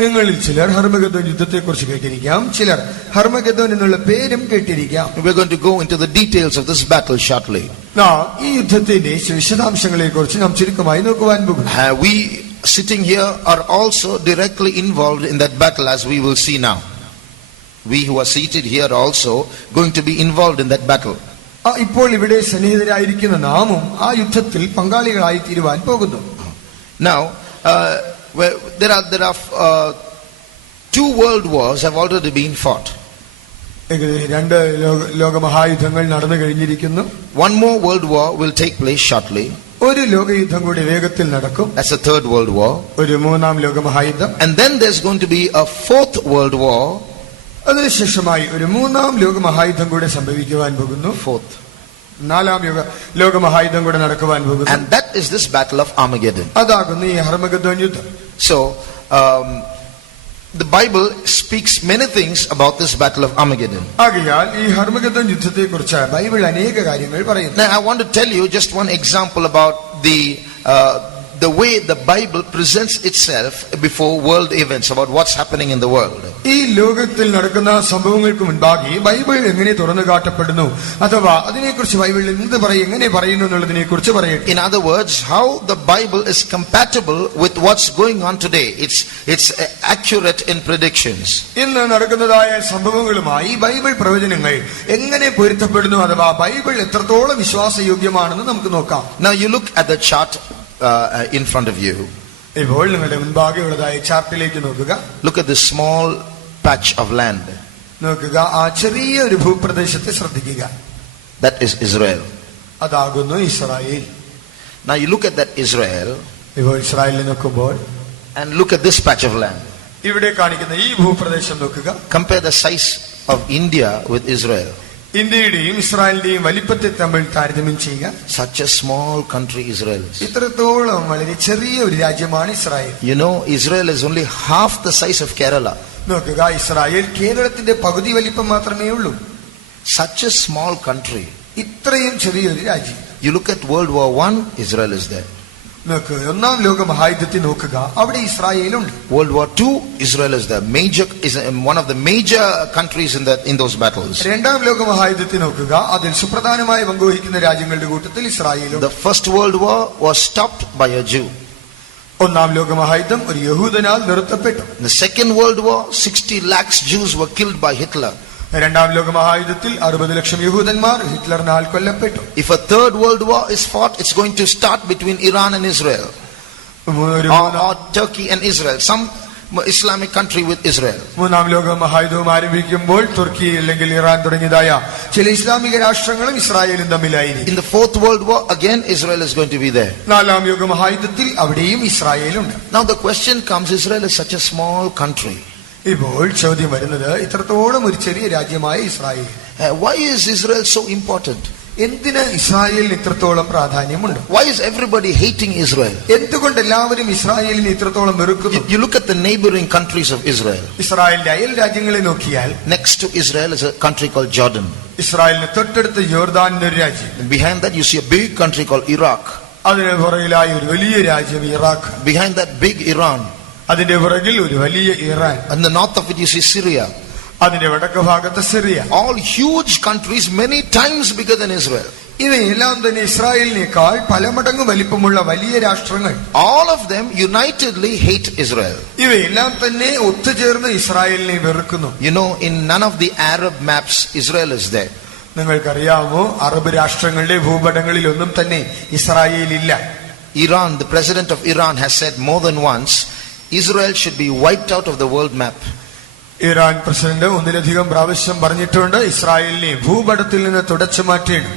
നിങ്ങളിൽ ചിലർ ഹർമഗദ്ദോൻ യുദ്ധത്തെക്കുറിച്ച് കേട്ടിരിക്കാം, ചിലർ ഹർമഗദ്ദോൻ എന്നുള്ള പേരും കേട്ടിരിക്കാം. We're going to go into the details of this battle shortly. ഈ യുദ്ധത്തിന്റെ വിശദാംശങ്ങളെക്കുറിച്ച് നാം ചുരുക്കമായി നോക്കുവാൻ പോകുന്നു. We sitting here are also directly involved in that battle, as we will see now. We who are seated here are also going to be involved in that battle. ഇപ്പോൾ ഇവിടെ സന്നിഹിതരായിരിക്കുന്ന നാമും ആ യുദ്ധത്തിൽ പങ്കാളികളായി തീരുവാൻ പോകുന്നു. Now there are two world wars have already been fought. രണ്ട് ലോകമഹായുദ്ധങ്ങൾ നടന്നു കഴിഞ്ഞിരിക്കുന്നു. One more world war will take place shortly. ഒരു ലോകയുദ്ധം കൂടി വേഗത്തിൽ നടക്കും. That's the third world war. ഒരു മൂന്നാം ലോകമഹായുദ്ധം. And then there's going to be a fourth world war. അതിനുശേഷമായി ഒരു മൂന്നാം ലോകമഹായുദ്ധം കൂടി സംഭവിക്കുവാൻ പോകുന്നു. Fourth. നാലാം ലോകമഹായുദ്ധം കൂടി നടക്കുവാൻ പോകുന്നു. And that is this battle of Armageddon. അതാകുന്നു ഈ ഹർമഗദ്ദോൻ യുദ്ധം. So the Bible speaks many things about this battle of Armageddon. ആകയാൽ ഈ ഹർമഗദ്ദോൻ യുദ്ധത്തെക്കുറിച്ച് ബൈബിൾ അനേക കാര്യങ്ങൾ പറയുന്നു. Now I want to tell you just one example about the way the Bible presents itself before world events, about what's happening in the world. ഈ ലോകത്തിൽ നടക്കുന്ന സംഭവങ്ങൾക്ക് മുൻപാകെ ബൈബിൾ എങ്ങനെ തുറന്നു കാട്ടപ്പെടുന്നു, അഥവാ അതിനെക്കുറിച്ച് ബൈബിളിൽ എങ്ങനെ പറയുന്നു എന്നുള്ളതിനെക്കുറിച്ച് പറയട്ടെ. In other words, how the Bible is compatible with what's going on today. It's accurate in predictions. ഇന്ന് നടക്കുന്നതായ സംഭവങ്ങളുമായി ബൈബിൾ പ്രവചനങ്ങൾ എങ്ങനെ പൊരുത്തപ്പെടുന്നു, അഥവാ ബൈബിൾ എത്രത്തോളം വിശ്വാസയോഗ്യമാണെന്ന് നമുക്ക് നോക്കാം. Now you look at the chart in front of you. ഇപ്പോൾ നിങ്ങളുടെ മുൻപാകെയുള്ളതായ ചാർട്ടിലേക്ക് നോക്കുക. Look at this small patch of land. നോക്കുക, ആ ചെറിയ ഒരു ഭൂപ്രദേശത്തെ ശ്രദ്ധിക്കുക. That is Israel. അതാകുന്നു Israel. Now you look at that Israel. ഇപ്പോൾ ഇസ്രായേലിനെ നോക്കുമ്പോൾ and look at this patch of land. ഇവിടെ കാണിക്കുന്ന ഈ ഭൂപ്രദേശം നോക്കുക. Compare the size of India with Israel. ഇന്ത്യയുടെയും ഇസ്രായേലിന്റെയും വലിപ്പത്തെ തമ്മിൽ താരതമ്യം ചെയ്യുക. Such a small country Israel is. ഇത്രത്തോളം വളരെ ചെറിയ ഒരു രാജ്യമാണ് Israel. You know, Israel is only half the size of Kerala. നോക്കുക, ഇസ്രായേൽ കേരളത്തിന്റെ പകുതി വലിപ്പം മാത്രമേ ഉള്ളൂ. Such a small country. ഇത്രയും ചെറിയൊരു രാജ്യം. You look at World War I, Israel is there. നോക്കുക, ഒന്നാം ലോകമഹായുദ്ധത്തിൽ നോക്കുക, അവിടെ ഇസ്രായേലുണ്ട്. World War II, Israel is the one of the major countries in those battles. രണ്ടാം ലോകമഹായുദ്ധത്തിൽ നോക്കുക, അതിൽ സുപ്രധാനമായ പങ്കുവഹിക്കുന്ന രാജ്യങ്ങളുടെ കൂട്ടത്തിൽ ഇസ്രായേലുണ്ട്. The First World War was stopped by a Jew. ഒന്നാം ലോകമഹായുദ്ധം ഒരു യഹൂദനാൽ നിർത്തപ്പെട്ടു. In the Second World War, 60 lakhs Jews were killed by Hitler. രണ്ടാം ലോകമഹായുദ്ധത്തിൽ 60 ലക്ഷം യഹൂദന്മാർ ഹിറ്റ്ലറിനാൽ കൊല്ലപ്പെട്ടു. If a third world war is fought, it's going to start between Iran and Israel, or Turkey and Israel, some Islamic country with Israel. മൂന്നാം ലോകമഹായുദ്ധം ആരംഭിക്കുമ്പോൾ തുർക്കി അല്ലെങ്കിൽ Iran തുടങ്ങിയതായ ചില ഇസ്ലാമിക രാഷ്ട്രങ്ങളും ഇസ്രായേലും തമ്മിലായിരിക്കും. In the fourth world war, again Israel is going to be there. നാലാം ലോകമഹായുദ്ധത്തിൽ അവിടെയും ഇസ്രായേലുണ്ട്. Now the question comes, Israel is such a small country. ഇപ്പോൾ ചോദ്യം വരുന്നത്, ഇത്രത്തോളം ഒരു ചെറിയ രാജ്യമായ Israel, why is Israel so important? എന്തിന് ഇസ്രായേലിന് ഇത്രത്തോളം പ്രാധാന്യമുണ്ട്? Why is everybody hating Israel? എന്തുകൊണ്ട് എല്ലാവരും ഇസ്രായേലിനെ ഇത്രത്തോളം വെറുക്കുന്നു? You look at the neighboring countries of Israel. ഇസ്രായേലിന്റെ അയൽ രാജ്യങ്ങളെ നോക്കിയാൽ next to Israel is a country called Jordan. ഇസ്രായേലിന് തൊട്ടടുത്ത് യോർദാൻ എന്നൊരു രാജ്യം. Behind that you see a big country called Iraq. അതിന് പുറകിലായി ഒരു വലിയ രാജ്യം Iraq. Behind that big Iran. അതിന്റെ പുറകിൽ ഒരു വലിയ Iran. And the north of it you see Syria. അതിന്റെ വടക്ക് ഭാഗത്ത് Syria. All huge countries, many times bigger than Israel. ഇവയെല്ലാം തന്നെ ഇസ്രായേലിനേക്കാൾ പല മടങ്ങ് വലിപ്പമുള്ള വലിയ രാഷ്ട്രങ്ങൾ. All of them unitedly hate Israel. ഇവയെല്ലാം തന്നെ ഒത്തുചേർന്ന് ഇസ്രായേലിനെ വെറുക്കുന്നു. You know, in none of the Arab maps Israel is there. നിങ്ങൾക്കറിയാമോ, അറബ് രാഷ്ട്രങ്ങളുടെ ഭൂപടങ്ങളിൽ ഒന്നും തന്നെ ഇസ്രായേൽ ഇല്ല. Iran, the president of Iran has said more than once, Israel should be wiped out of the world map. Iran president ഒന്നിലധികം പ്രാവശ്യം പറഞ്ഞിട്ടുണ്ട്, ഇസ്രായേലിനെ ഭൂപടത്തിൽ നിന്ന് തുടച്ചു മാറ്റണം.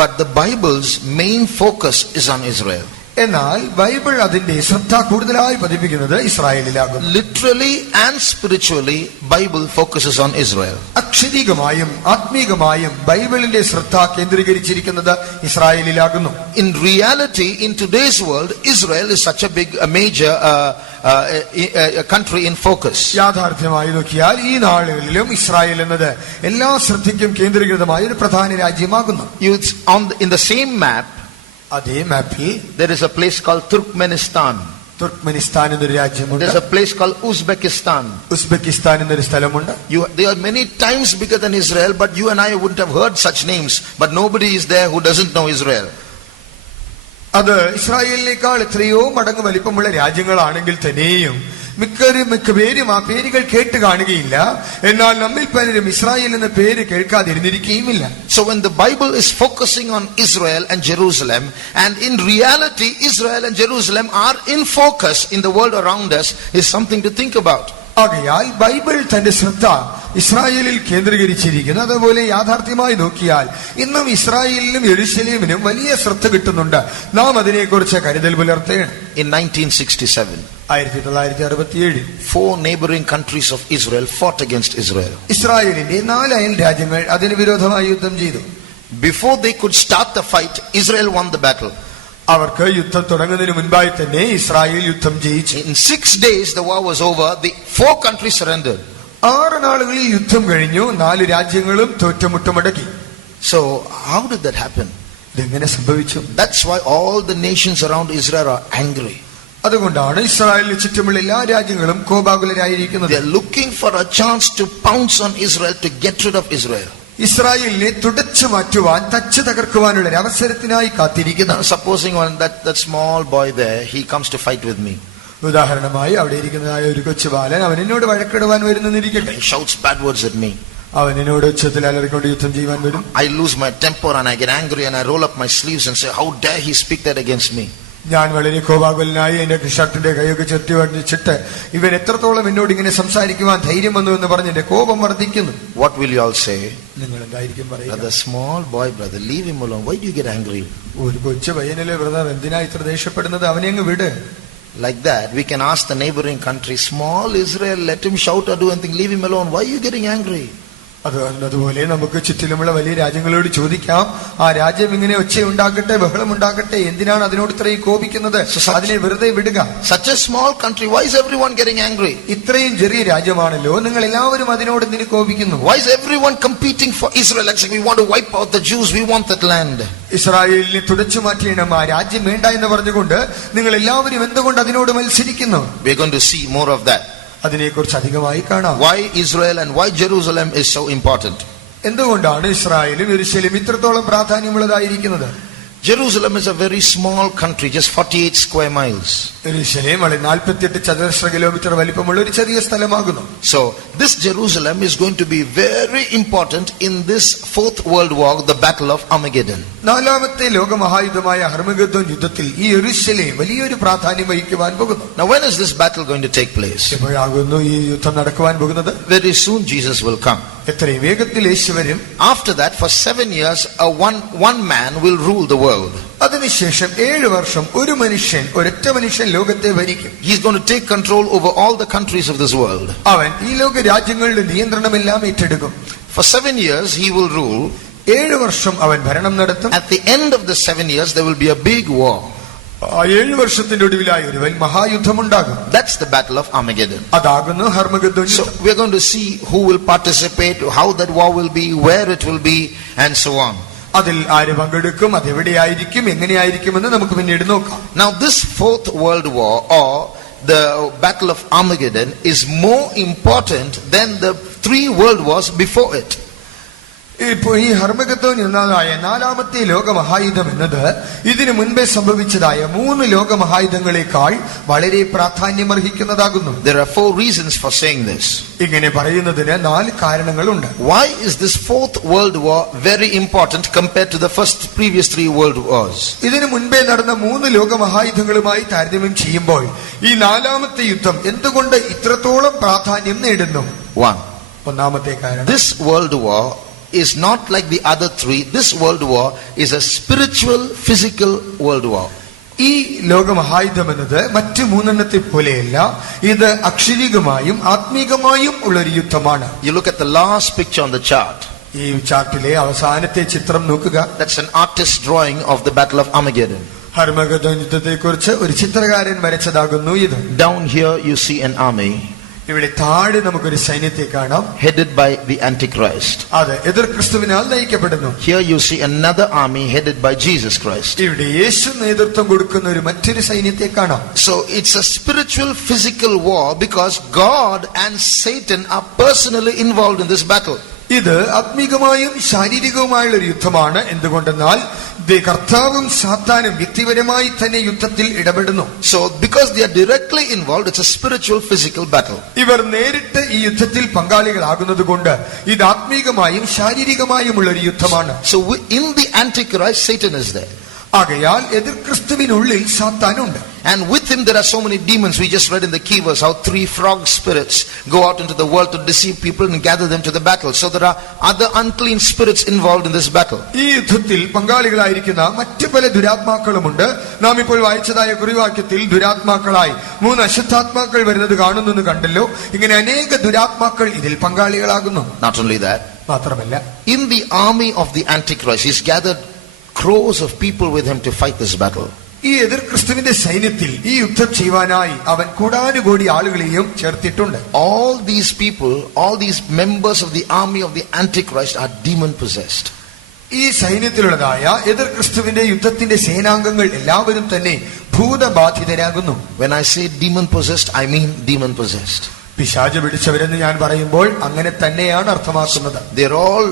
But the Bible's main focus is on Israel. എന്നാൽ ബൈബിൾ അതിന്റെ ശ്രദ്ധ കൂടുതലായി പതിപ്പിക്കുന്നത് ഇസ്രായേലിലാകുന്നു. Literally and spiritually, Bible focuses on Israel. അക്ഷരീകമായും ആത്മീകമായും ബൈബിളിന്റെ ശ്രദ്ധ കേന്ദ്രീകരിച്ചിരിക്കുന്നത് ഇസ്രായേലിലാകുന്നു. In reality, in today's world, Israel is such a major country in focus. യാഥാർത്ഥ്യമായി നോക്കിയാൽ ഈ നാളുകളിലും ഇസ്രായേൽ എന്നത് എല്ലാ ശ്രദ്ധയ്ക്കും കേന്ദ്രീകൃതമായ ഒരു പ്രധാന രാജ്യമാകുന്നു. In the same map, അതേ മാപ്പിൽ there is a place called Turkmenistan. Turkmenistan എന്നൊരു രാജ്യമുണ്ട്. There's a place called Uzbekistan. Uzbekistan എന്നൊരു സ്ഥലമുണ്ട്. They are many times bigger than Israel, but you and I wouldn't have heard such names. But nobody is there who doesn't know Israel. അത് ഇസ്രായേലിനേക്കാൾ എത്രയോ മടങ്ങ് വലിപ്പമുള്ള രാജ്യങ്ങളാണെങ്കിൽ തന്നെയും മിക്കപേരും ആ പേരുകൾ കേട്ട് കാണുകയില്ല. എന്നാൽ നമ്മിൽ പലരും ഇസ്രായേൽ എന്ന പേര് കേൾക്കാതിരുന്നിരിക്കുകയുമില്ല. So when the Bible is focusing on Israel and Jerusalem, and in reality Israel and Jerusalem are in focus in the world around us, is something to think about. ആകയാൽ ബൈബിൾ തന്റെ ശ്രദ്ധ ഇസ്രായേലിൽ കേന്ദ്രീകരിച്ചിരിക്കുന്നു. അതുപോലെ യാഥാർത്ഥ്യമായി നോക്കിയാൽ ഇന്നും ഇസ്രായേലിനും യെരൂശലേമിനും വലിയ ശ്രദ്ധ കിട്ടുന്നുണ്ട്. നാം അതിനെക്കുറിച്ച് കരുതൽ പുലർത്തേണം. In 1967, 1967 4 neighboring countries of Israel fought against Israel. ഇസ്രായേലിന്റെ 4 അയൽ രാജ്യങ്ങൾ അതിന് വിരോധമായി യുദ്ധം ചെയ്തു. Before they could start the fight, Israel won the battle. അവർക്ക് യുദ്ധം തുടങ്ങുന്നതിന് മുൻപായി തന്നെ ഇസ്രായേൽ യുദ്ധം ജയിച്ചു. In 6 days the war was over. The 4 countries surrendered. 6 നാളുകളിൽ യുദ്ധം കഴിഞ്ഞു. 4 രാജ്യങ്ങളും തോറ്റുമുട്ടുമടക്കി. So how did that happen? ഇതെങ്ങനെ സംഭവിച്ചു? That's why all the nations around Israel are angry. അതുകൊണ്ടാണ് ഇസ്രായേലിന് ചുറ്റുമുള്ള എല്ലാ രാജ്യങ്ങളും കോപാകുലരായിരിക്കുന്നത്. They are looking for a chance to pounce on Israel, to get rid of Israel. ഇസ്രായേലിനെ തുടച്ചു മാറ്റുവാൻ, തച്ചു തകർക്കുവാനുള്ള ഒരു അവസരത്തിനായി കാത്തിരിക്കുന്നു. Supposing that small boy there, he comes to fight with me. ഉദാഹരണമായി അവിടെ ഇരിക്കുന്നതായ ഒരു കൊച്ചു ബാലൻ അവൻ എന്നോട് വഴക്കിടുവാൻ വരുന്നിരിക്കട്ടെ. He shouts bad words at me. അവൻ എന്നോട് ഉച്ചത്തിൽ അലറിക്കൊണ്ട് യുദ്ധം ചെയ്യുവാൻ വരും. I lose my temper and I get angry and I roll up my sleeves and say, how dare he speak that against me? ഞാൻ വളരെ കോപാകുലനായി എന്റെ ഷർട്ടിന്റെ കൈയൊക്കെ ചെത്തി വടിച്ചിട്ട് ഇവൻ എത്രത്തോളം എന്നോട് ഇങ്ങനെ സംസാരിക്കുവാൻ ധൈര്യം വന്നു എന്ന് പറഞ്ഞ് എന്റെ കോപം വർദ്ധിക്കുന്നു. What will you all say? നിങ്ങൾ എന്തായിരിക്കും പറയുക? The small boy, brother, leave him alone. Why do you get angry? ഒരു കൊച്ചു പയ്യനല്ലേ ബ്രദർ, എന്തിനാ ഇത്ര ദേഷ്യപ്പെടുന്നത്? അവനെ അങ്ങ് വിട്. Like that, we can ask the neighboring country, small Israel, let him shout or do anything, leave him alone. Why are you getting angry? അതുപോലെ നമുക്ക് ചുറ്റിലുമുള്ള വലിയ രാജ്യങ്ങളോട് ചോദിക്കാം, ആ രാജ്യം ഇങ്ങനെ ഒച്ചയുണ്ടാക്കട്ടെ, ബഹളം ഉണ്ടാക്കട്ടെ, എന്തിനാണ് അതിനോട് ഇത്രയും കോപിക്കുന്നത്? അതിനെ വെറുതെ വിടുക. Such a small country, why is everyone getting angry? ഇത്രയും ചെറിയ രാജ്യമാണല്ലോ, നിങ്ങൾ എല്ലാവരും അതിനോട് എന്തിനു കോപിക്കുന്നു? Why is everyone competing for Israel and saying we want to wipe out the Jews, we want that land? ഇസ്രായേലിനെ തുടച്ചു മാറ്റിയിടണം, ആ രാജ്യം വേണ്ട എന്ന് പറഞ്ഞുകൊണ്ട് നിങ്ങൾ എല്ലാവരും എന്തുകൊണ്ട് അതിനോട് മത്സരിക്കുന്നു? We are going to see more of that. അതിനെക്കുറിച്ച് അധികമായി കാണാം. Why Israel and why Jerusalem is so important? എന്തുകൊണ്ടാണ് ഇസ്രായേലും യെരൂശലേമും ഇത്രത്തോളം പ്രാധാന്യമുള്ളതായിരിക്കുന്നത്? Jerusalem is a very small country, just 48 square miles. യെരൂശലേം 48 ചതുരശ്ര കിലോമീറ്റർ വലിപ്പമുള്ള ഒരു ചെറിയ സ്ഥലമാകുന്നു. So this Jerusalem is going to be very important in this 4th world war, the battle of Armageddon. 4ാമത്തെ ലോകമഹായുദ്ധമായ ഹർമഗദ്ദോൻ യുദ്ധത്തിൽ ഈ യെരൂശലേം വലിയൊരു പ്രാധാന്യം വഹിക്കുവാൻ പോകുന്നു. Now when is this battle going to take place? എപ്പോഴാകുന്നു ഈ യുദ്ധം നടക്കുവാൻ പോകുന്നത്? Very soon Jesus will come. എത്രയും വേഗത്തിൽ യേശു വരും. After that, for 7 years, one man will rule the world. അതിനുശേഷം 7 വർഷം ഒരു മനുഷ്യൻ, ഒരൊറ്റ മനുഷ്യൻ ലോകത്തെ ഭരിക്കും. He is going to take control over all the countries of this world. അവൻ ഈ ലോക രാജ്യങ്ങളുടെ നിയന്ത്രണമെല്ലാം ഏറ്റെടുക്കും. For 7 years he will rule. 7 വർഷം അവൻ ഭരണം നടത്തും. At the end of the 7 years there will be a big war. ആ 7 വർഷത്തിന്റെ ഒടുവിലായി ഒരു വലിയ മഹായുദ്ധം ഉണ്ടാകും. That's the battle of Armageddon. അതാകുന്നു ഹർമഗദ്ദോൻ യുദ്ധം. So we are going to see who will participate, how that war will be, where it will be, and so on. അതിൽ ആര് പങ്കെടുക്കും, അതെവിടെയായിരിക്കും, എങ്ങനെയായിരിക്കുമെന്ന് നമുക്ക് പിന്നീട് നോക്കാം. Now this 4th world war or the battle of Armageddon is more important than the 3 world wars before it. ഇപ്പോ ഈ ഹർമഗദ്ദോൻ എന്നതായ 4ാമത്തെ ലോകമഹായുദ്ധം എന്നത് ഇതിനു മുൻപേ സംഭവിച്ചതായ 3 ലോകമഹായുദ്ധങ്ങളെക്കാൾ വളരെ പ്രാധാന്യമർഹിക്കുന്നതാകുന്നു. There are 4 reasons for saying this. ഇങ്ങനെ പറയുന്നതിന് 4 കാരണങ്ങളുണ്ട്. Why is this 4th world war very important compared to the previous 3 world wars? ഇതിനു മുൻപേ നടന്ന 3 ലോകമഹായുദ്ധങ്ങളുമായി താരതമ്യം ചെയ്യുമ്പോൾ ഈ 4ാമത്തെ യുദ്ധം എന്തുകൊണ്ട് ഇത്രത്തോളം പ്രാധാന്യം നേടുന്നു? ഒന്നാമത്തെ കാരണം, this world war is not like the other 3. This world war is a spiritual, physical world war. ഈ ലോകമഹായുദ്ധം എന്നത് മറ്റു 3 പോലെയല്ല. ഇത് അക്ഷരീകമായും ആത്മീകമായും ഉള്ളൊരു യുദ്ധമാണ്. You look at the last picture on the chart. ഈ ചാർട്ടിലെ അവസാനത്തെ ചിത്രം നോക്കുക. That's an artist's drawing of the battle of Armageddon. ഹർമഗദ്ദോൻ യുദ്ധത്തെ കുറിച്ച് ഒരു ചിത്രകാരൻ വരച്ചതാകുന്നു ഇത്. Down here you see an army. ഇവിടെ താഴെ നമുക്കൊരു സൈന്യത്തെ കാണാം, headed by the Antichrist. അത് എതിർ ക്രിസ്തുവിനാൽ നയിക്കപ്പെടുന്നു. Here you see another army headed by Jesus Christ. ഇവിടെ യേശു നേതൃത്വം കൊടുക്കുന്ന ഒരു മറ്റൊരു സൈന്യത്തെ കാണാം. So it's a spiritual physical war because God and Satan are personally involved in this battle. ഇത് ആത്മീകമായും ശാരീരികവുമായുള്ള ഒരു യുദ്ധമാണ്. എന്തുകൊണ്ടെന്നാൽ കർത്താവും സാത്താനും വ്യക്തിപരമായി തന്നെ യുദ്ധത്തിൽ ഇടപെടുന്നു. So because they are directly involved, it's a spiritual physical battle. ഇവർ നേരിട്ട് ഈ യുദ്ധത്തിൽ പങ്കാളികളാകുന്നത് കൊണ്ട് ഇത് ആത്മീകമായും ശാരീരികമായുമുള്ള ഒരു യുദ്ധമാണ്. So in the Antichrist, Satan is there. ആകയാൽ എതിർ ക്രിസ്തുവിനുള്ളിൽ സാത്താനുണ്ട്. And with him there are so many demons. We just read in the key verse how 3 frog spirits go out into the world to deceive people and gather them to the battle. So there are other unclean spirits involved in this battle. ഈ യുദ്ധത്തിൽ പങ്കാളികളായിരിക്കുന്ന മറ്റു പല ദുരാത്മാക്കളുമുണ്ട്. നാം ഇപ്പോൾ വായിച്ചതായ കുറിവാക്യത്തിൽ ദുരാത്മാക്കളായി 3 അശുദ്ധാത്മാക്കൾ വരുന്നത് കാണുന്നു കണ്ടല്ലോ. ഇങ്ങനെ അനേക ദുരാത്മാക്കൾ ഇതിൽ പങ്കാളികളാകുന്നു. Not only that, മാത്രമല്ല in the army of the Antichrist, he's gathered crores of people with him to fight this battle. ഈ എതിർ ക്രിസ്തുവിന്റെ സൈന്യത്തിൽ ഈ യുദ്ധം ചെയ്യുവാനായി അവൻ കോടാനുകോടി ആളുകളെയും ചേർത്തിട്ടുണ്ട്. All these people, all these members of the army of the Antichrist are demon possessed. ഈ സൈന്യത്തിലുള്ളതായ എതിർ ക്രിസ്തുവിന്റെ യുദ്ധത്തിന്റെ സേനാംഗങ്ങൾ എല്ലാവരും തന്നെ ഭൂതബാധിതരാകുന്നു. When I say demon possessed, I mean demon possessed. പിശാച് പിടിച്ചവരെന്ന് ഞാൻ പറയുമ്പോൾ അങ്ങനെ തന്നെയാണ് അർത്ഥമാക്കുന്നത്. They're all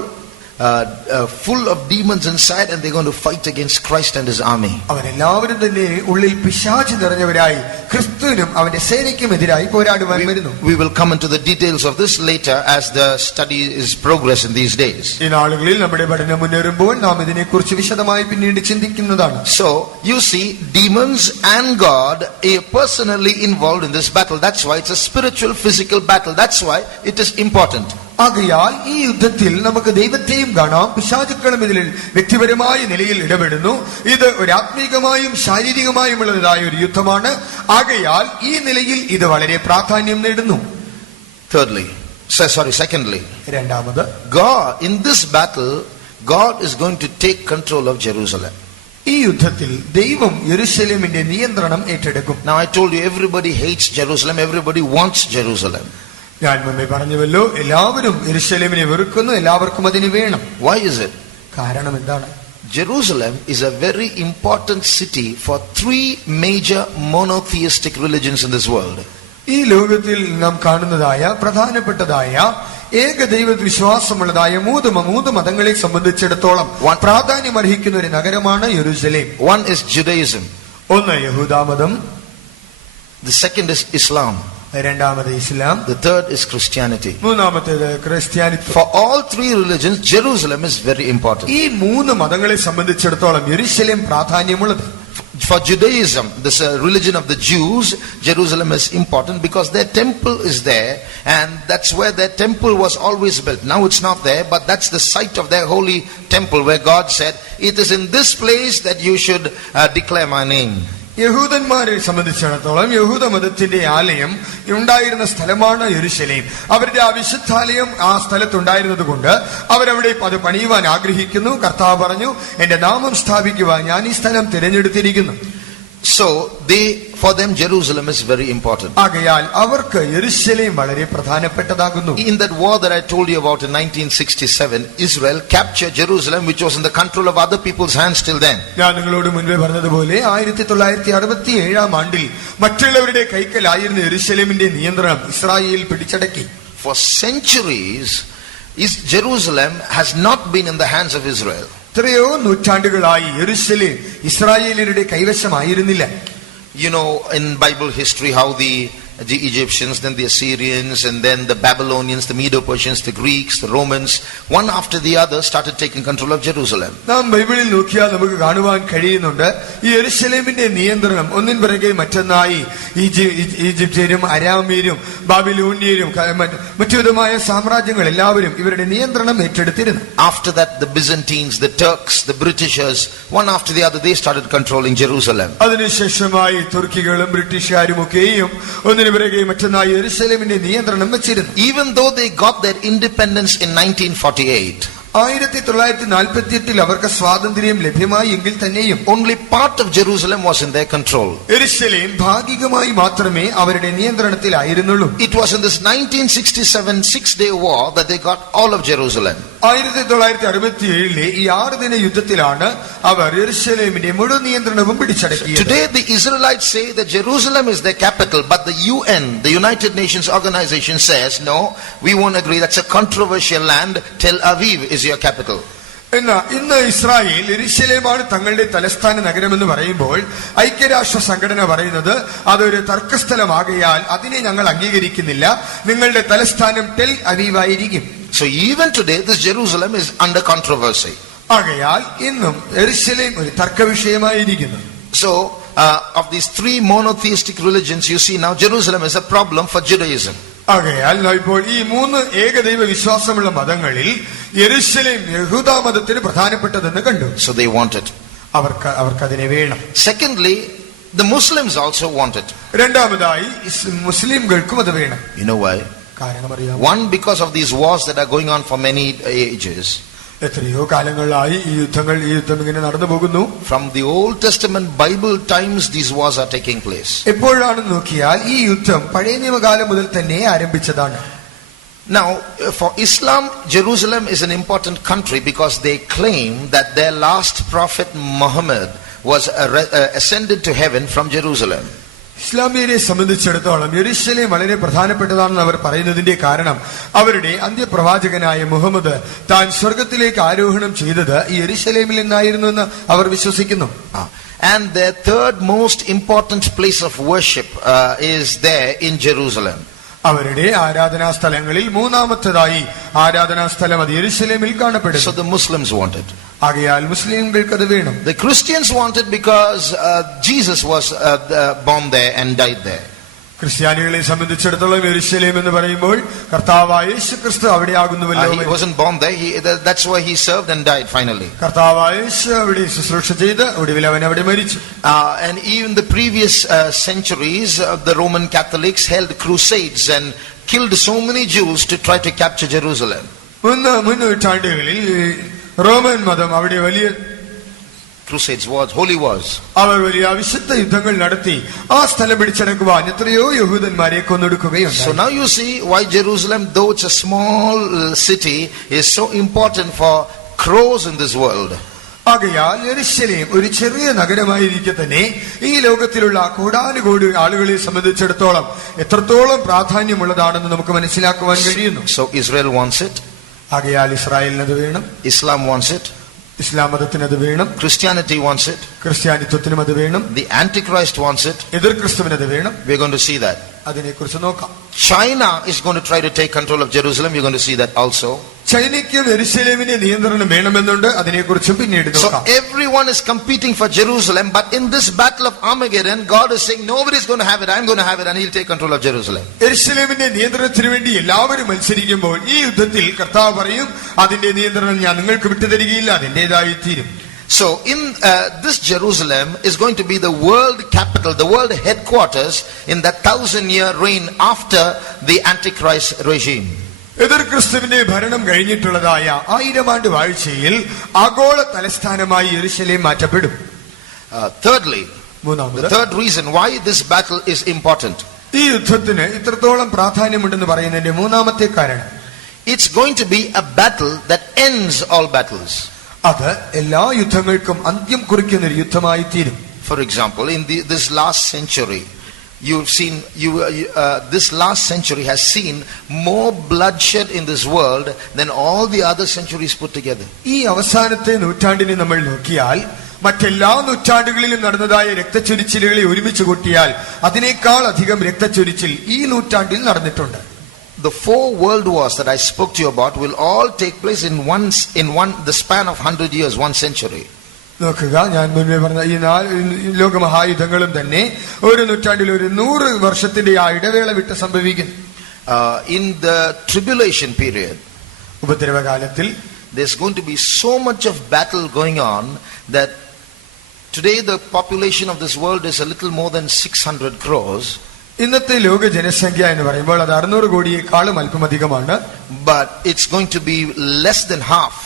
full of demons inside, and they're going to fight against Christ and his army. അവരെല്ലാവരും തന്നെ ഉള്ളിൽ പിശാച് നിറഞ്ഞവരായി ക്രിസ്തുവിനും അവന്റെ സേനയ്ക്കും എതിരായി പോരാടുവാൻ വരുന്നു. We will come into the details of this later as the study is progress in these days. ഈ നാളുകളിൽ നമ്മുടെ പഠനം മുന്നേറുമ്പോൾ നാം ഇതിനെക്കുറിച്ച് വിശദമായി പിന്നീട് ചിന്തിക്കുന്നതാണ്. So you see, demons and God are personally involved in this battle. That's why it's a spiritual physical battle. That's why it is important. ആകയാൽ ഈ യുദ്ധത്തിൽ നമുക്ക് ദൈവത്തെയും കാണാം, പിശാചുക്കളും ഇതിൽ വ്യക്തിപരമായ നിലയിൽ ഇടപെടുന്നു. ഇത് ഒരു ആത്മീകമായും ശാരീരികമായുമുള്ളതായ ഒരു യുദ്ധമാണ്. ആകയാൽ ഈ നിലയിൽ ഇത് വളരെ പ്രാധാന്യം നേടുന്നു. Secondly, രണ്ടാമത്, God in this battle, God is going to take control of Jerusalem. ഈ യുദ്ധത്തിൽ ദൈവം യെരൂശലേമിന്റെ നിയന്ത്രണം ഏറ്റെടുക്കും. Now I told you, everybody hates Jerusalem, everybody wants Jerusalem. ഞാൻ മുമ്പേ പറഞ്ഞുവല്ലോ, എല്ലാവരും യെരൂശലേമിനെ വെറുക്കുന്നു, എല്ലാവർക്കും അതിന് വേണം. Why is it? കാരണം എന്താണ്? Jerusalem is a very important city for 3 major monotheistic religions in this world. ഈ ലോകത്തിൽ നാം കാണുന്നതായ പ്രധാനപ്പെട്ടതായ ഏകദൈവ വിശ്വാസമുള്ളതായ 3 മതങ്ങളെ സംബന്ധിച്ചിടത്തോളം പ്രാധാന്യം അർഹിക്കുന്ന ഒരു നഗരമാണ് യെരൂശലേം. One is Judaism. ഒന്ന് യഹൂദമതം. The second is Islam. രണ്ടാമത് ഇസ്ലാം. The third is Christianity. മൂന്നാമത്തേത് Christianity. For all 3 religions, Jerusalem is very important. ഈ 3 മതങ്ങളെ സംബന്ധിച്ചിടത്തോളം യെരൂശലേം പ്രാധാന്യമുള്ളത്. For Judaism, this religion of the Jews, Jerusalem is important because their temple is there, and that's where their temple was always built. Now it's not there, but that's the site of their holy temple where God said, "It is in this place that you should declare my name." യഹൂദന്മാരെ സംബന്ധിച്ചിടത്തോളം യഹൂദ മതത്തിന്റെ ആലയം ഉണ്ടായിരുന്ന സ്ഥലമാണ് യെരൂശലേം. അവരുടെ ആ വിശുദ്ധാലയം ആ സ്ഥലത്തുണ്ടായിരുന്നത് കൊണ്ട് അവരവിടെ അത് പണിയുവാൻ ആഗ്രഹിക്കുന്നു. കർത്താവ് പറഞ്ഞു, എന്റെ നാമം സ്ഥാപിക്കുവാൻ ഞാൻ ഈ സ്ഥലം തിരഞ്ഞെടുത്തിരിക്കുന്നു. So for them Jerusalem is very important. ആകയാൽ അവർക്ക് യെരൂശലേം വളരെ പ്രധാനപ്പെട്ടതാകുന്നു. In that war that I told you about in 1967, Israel captured Jerusalem, which was in the control of other people's hands till then. ഞാൻ നിങ്ങളോട് മുൻപേ പറഞ്ഞതുപോലെ 1967 ആണ്ടിൽ മറ്റുള്ളവരുടെ കൈക്കലായിരുന്ന യെരൂശലേമിന്റെ നിയന്ത്രണം ഇസ്രായേൽ പിടിച്ചടക്കി. For centuries, Jerusalem has not been in the hands of Israel. എത്രയോ നൂറ്റാണ്ടുകളായി യെരൂശലേം ഇസ്രായേലിയരുടെ കൈവശമായിരുന്നില്ല. You know, in Bible history, how the Egyptians, then the Assyrians, and then the Babylonians, the Medo-Persians, the Greeks, the Romans, one after the other started taking control of Jerusalem. നാം ബൈബിളിൽ നോക്കിയാൽ നമുക്ക് കാണുവാൻ കഴിയുന്നുണ്ട്, ഈ യെരൂശലേമിന്റെ നിയന്ത്രണം ഒന്നിൻ പിറകെ മറ്റൊന്നായി ഈജിപ്ഷ്യരും അരാമ്യരും ബാബിലോന്യരും മറ്റുവിധമായ സാമ്രാജ്യങ്ങൾ എല്ലാവരും ഇവരുടെ നിയന്ത്രണം ഏറ്റെടുത്തിരുന്നു. After that, the Byzantines, the Turks, the Britishers, one after the other, they started controlling Jerusalem. അതിനുശേഷമായി തുർക്കികളും ബ്രിട്ടീഷുകാരും ഒക്കെയും ഒന്നിനു പിറകെ മറ്റൊന്നായി യെരൂശലേമിന്റെ നിയന്ത്രണം വെച്ചിരുന്നു. Even though they got their independence in 1948, 1948 അവർക്ക് സ്വാതന്ത്ര്യം ലഭ്യമായി എങ്കിൽ തന്നെയും only part of Jerusalem was in their control. യെരുശലേം ഭാഗികമായി മാത്രമേ അവരുടെ നിയന്ത്രണത്തിലായിരുന്നുള്ളൂ. It was in this 1967 6-day war that they got all of Jerusalem. 1967 ഈ 6 ദിന യുദ്ധത്തിലാണ് അവർ യെരുശലേമിന്റെ മുഴുവൻ നിയന്ത്രണവും പിടിച്ചടക്കിയത്. Today the Israelites say that Jerusalem is their capital, but the UN, the United Nations organization, says no, we won't agree. That's a controversial land. Tel Aviv is your capital. ഇന്ന് Israel യെരുശലേമാണ് തങ്ങളുടെ തലസ്ഥാന നഗരമെന്ന് പറയുമ്പോൾ ഐക്യരാഷ്ട്ര സംഘടന പറയുന്നത് അതൊരു തർക്കസ്ഥലമാകയാൽ അതിനെ ഞങ്ങൾ അംഗീകരിക്കുന്നില്ല, നിങ്ങളുടെ തലസ്ഥാനം ടെൽ അവീവ് ആയിരിക്കും. So even today this Jerusalem is under controversy. ആകയാൽ ഇന്നും യെരുശലേം ഒരു തർക്ക വിഷയമായിരിക്കുന്നു. So of these 3 monotheistic religions, you see now Jerusalem is a problem for Judaism. ആകയാൽ ഇപ്പോൾ ഈ 3 ഏകദൈവ വിശ്വാസമുള്ള മതങ്ങളിൽ യെരുശലേം യഹൂദ മതത്തിന് പ്രധാനപ്പെട്ടതെന്ന് കണ്ടു. So they want it. അവർക്ക് അതിനെ വേണം. Secondly, the Muslims also want it. രണ്ടാമതായി മുസ്ലിംകൾക്കും അത് വേണം. You know why? കാരണം അറിയാം. One, because of these wars that are going on for many ages. എത്രയോ കാലങ്ങളായി ഈ യുദ്ധം ഇങ്ങനെ നടന്നു പോകുന്നു. From the Old Testament Bible times these wars are taking place. എപ്പോഴാണെന്ന് നോക്കിയാൽ ഈ യുദ്ധം പഴയ നിയമകാലം മുതൽ തന്നെ ആരംഭിച്ചതാണ്. Now for Islam, Jerusalem is an important country because they claim that their last prophet Muhammad was ascended to heaven from Jerusalem. ഇസ്ലാമിയരെ സംബന്ധിച്ചിടത്തോളം യെരുശലേം വളരെ പ്രധാനപ്പെട്ടതാണെന്ന് അവർ പറയുന്നതിന്റെ കാരണം അവരുടെ അന്ത്യപ്രവാചകനായ മുഹമ്മദ് താൻ സ്വർഗത്തിലേക്ക് ആരോഹണം ചെയ്തത് യെരുശലേമിൽ നിന്നായിരുന്നു എന്ന് അവർ വിശ്വസിക്കുന്നു. And their third most important place of worship is there in Jerusalem. അവരുടെ ആരാധനാ സ്ഥലങ്ങളിൽ മൂന്നാമത്തേതായി ആരാധനാ സ്ഥലം അത് യെരുശലേമിൽ കാണപ്പെടുന്നു. So the Muslims want it. ആകയാൽ മുസ്ലിംകൾക്ക് അത് വേണം. The Christians want it because Jesus was born there and died there. ക്രിസ്ത്യാനികളെ സംബന്ധിച്ചിടത്തോളം യെരുശലേം എന്ന് പറയുമ്പോൾ കർത്താവായ യേശുക്രിസ്തു അവിടെ ആകുന്നുവല്ലോ. He wasn't born there. That's why he served and died finally. കർത്താവായ യേശു അവിടെ ശുശ്രൂഷ ചെയ്ത് ഒടുവിൽ അവൻ അവിടെ മരിച്ചു. And even the previous centuries, the Roman Catholics held crusades and killed so many Jews to try to capture Jerusalem. മുൻ നൂറ്റാണ്ടുകളിൽ റോമൻ മതം അവിടെ വലിയ crusades, wars, holy wars. അവർ വലിയ വിശുദ്ധ യുദ്ധങ്ങൾ നടത്തി ആ സ്ഥലം പിടിച്ചടക്കുവാൻ എത്രയോ യഹൂദന്മാരെ കൊന്നൊടുക്കുകയുണ്ടായി. So now you see why Jerusalem, though it's a small city, is so important for crores in this world. ആകയാൽ യെരുശലേം ഒരു ചെറിയ നഗരമായിരിക്കെ തന്നെ ഈ ലോകത്തിലുള്ള കോടാനുകോടി ആളുകളെ സംബന്ധിച്ചിടത്തോളം എത്രത്തോളം പ്രാധാന്യമുള്ളതാണെന്ന് നമുക്ക് മനസ്സിലാക്കുവാൻ കഴിയുന്നു. So Israel wants it. ആകയാൽ ഇസ്രായേലിന് അത് വേണം. Islam wants it. ഇസ്ലാം മതത്തിന് അത് വേണം. Christianity wants it. ക്രിസ്ത്യാനിത്വത്തിനും അത് വേണം. The Antichrist wants it. എതിർ ക്രിസ്തുവിന് അത് വേണം. We're going to see that. അതിനെക്കുറിച്ച് നോക്കാം. China is going to try to take control of Jerusalem. We're going to see that also. ചൈനയ്ക്കും യെരുശലേമിന്റെ നിയന്ത്രണം വേണമെന്നുണ്ട്, അതിനെക്കുറിച്ചും പിന്നീട് നോക്കാം. So everyone is competing for Jerusalem, but in this battle of Armageddon, God is saying nobody's going to have it. I'm going to have it, and He'll take control of Jerusalem. യെരുശലേമിന്റെ നിയന്ത്രണത്തിന് വേണ്ടി എല്ലാവരും മത്സരിക്കുമ്പോൾ ഈ യുദ്ധത്തിൽ കർത്താവ് പറയും അതിന്റെ നിയന്ത്രണം ഞാൻ നിങ്ങൾക്ക് വിട്ടുതരികയില്ല, അതിന്റേതായി തീരും. So in this Jerusalem is going to be the world capital, the world headquarters in that 1000-year reign after the Antichrist regime. എതിർ ക്രിസ്തുവിന്റെ ഭരണം കഴിഞ്ഞിട്ടുള്ളതായ 1000 ആണ്ട് വാഴ്ചയിൽ ആഗോള തലസ്ഥാനമായി യെരുശലേം മാറ്റപ്പെടും. Thirdly, the third reason why this battle is important. ഈ യുദ്ധത്തിന് ഇത്രത്തോളം പ്രാധാന്യമുണ്ടെന്ന് പറയുന്നതിന്റെ മൂന്നാമത്തെ കാരണം, it's going to be a battle that ends all battles. അത് എല്ലാ യുദ്ധങ്ങൾക്കും അന്ത്യം കുറിക്കുന്ന ഒരു യുദ്ധമായി തീരും. For example, in this last century, you've seen this last century has seen more bloodshed in this world than all the other centuries put together. ഈ അവസാനത്തെ നൂറ്റാണ്ടിനെ നമ്മൾ നോക്കിയാൽ മറ്റെല്ലാ നൂറ്റാണ്ടുകളിലും നടന്നതായ രക്തച്ചൊരിച്ചിലുകളെ ഒരുമിച്ച് കൂട്ടിയാൽ അതിനേക്കാൾ അധികം രക്തച്ചൊരിച്ചിൽ ഈ നൂറ്റാണ്ടിൽ നടന്നിട്ടുണ്ട്. The 4 world wars that I spoke to you about will all take place in the span of 100 years, 1 century. നോക്കുക, ഞാൻ മുൻപേ പറഞ്ഞ ഈ 4 ലോകമഹായുദ്ധങ്ങളും തന്നെ ഒരു നൂറ്റാണ്ടിൽ ഒരു 100 വർഷത്തിന്റെ ആ ഇടവേള വിട്ട് സംഭവിക്കുന്നു. In the tribulation period, ഉപദ്രവകാലത്തിൽ there's going to be so much of battle going on that today the population of this world is a little more than 600 crores. ഇന്നത്തെ ലോക ജനസംഖ്യ എന്ന് പറയുമ്പോൾ അത് 600 കോടിയേക്കാളും അല്പമധികമാണ്. But it's going to be less than half